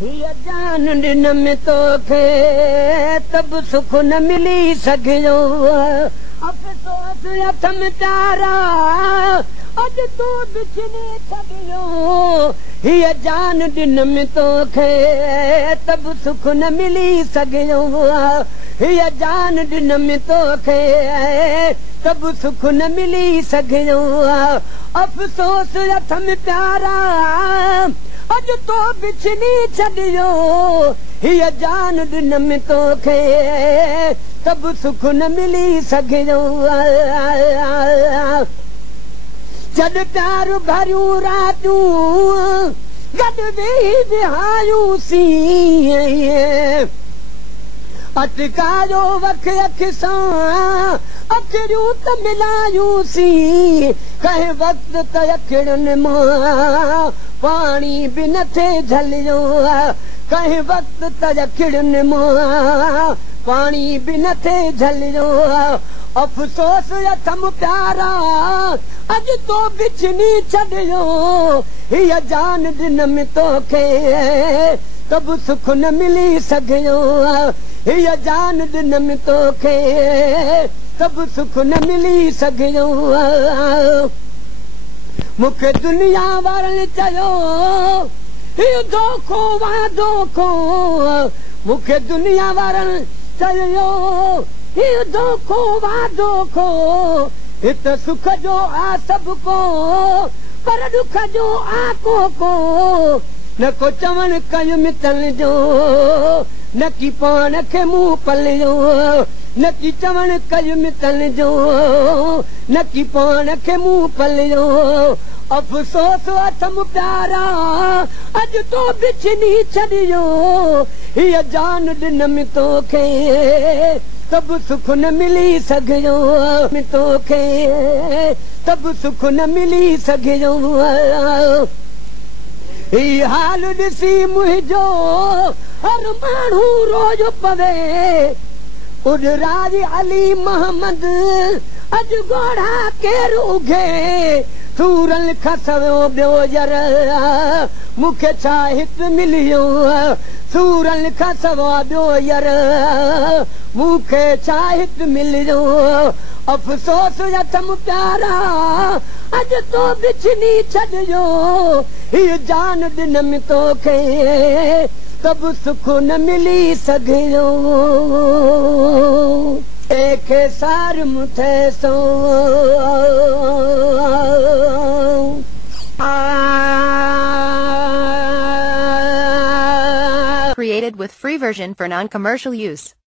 हीअ जान ॾिन में तोखे तब सुख न मिली सघियो अफ़सोस हथ में प्यारा अॼु तूं बिछड़ी छॾियो हीअ जान ॾिन में तोखे तब सुख न मिली सघियो हीअ जान ॾिन में तोखे तब सुख न मिली सघियो अफ़सोस हथ में प्यारा अॼु तो बिछड़ी छॾियो हीअ जान ॾिन में तोखे तब सुख न मिली सघियो जॾहिं प्यार भरियूं रातियूं गॾु वेही विहायूंसीं अटकायो वख अख सां अखियूं त मिलायूंसीं कंहिं वक़्त त अखियुनि मां पाणी बि नथे झलियो कंहिं वक़्त त अखियुनि मां पाणी बि नथे झलियो अफ़सोस अथम प्यारा अॼु तो बिछड़ी छॾियो हीअ जान ॾिन में तोखे तब सुख न मिली सघियो हीअ जान ॾिन में तोखे तब सुख न मिली सघियो मूंखे दुनिया वारनि चयो हीअ धोखो वा धोखो मूंखे दुनिया वारनि चयो हीअ धोखो वा धोखो हित सुख जो आ सभु को पर दुख जो आ को न को चवण कयो मितल जो न की पाण खे मुंहुं पलियो न की चवण कयो मितल जो न की पाण खे मुंहुं पलियो अफ़सोस अथम प्यारा अॼु तो बिछड़ी छॾियो हीअ जान ॾिन में तोखे तब सुख न मिली सघियो तोखे तब सुख न मिली सघियो ही हाल ॾिसी मुंहिंजो हर माण्हू रोज़ पवे उॾराज अली मोहम्मद अॼु घोड़ा केरु उघे सूरल खसयो ॿियो यर मूंखे छा हित मिलियो सूरल खसवा ॿियो यर मूंखे छा हित मिलियो अफ़सोस अथम प्यारा अॼु तो बिछड़ी छॾियो हीअ जान ॾिन में तोखे तब सुख न मिली सघियो एके सार मुथे सो Created with free version for non-commercial use.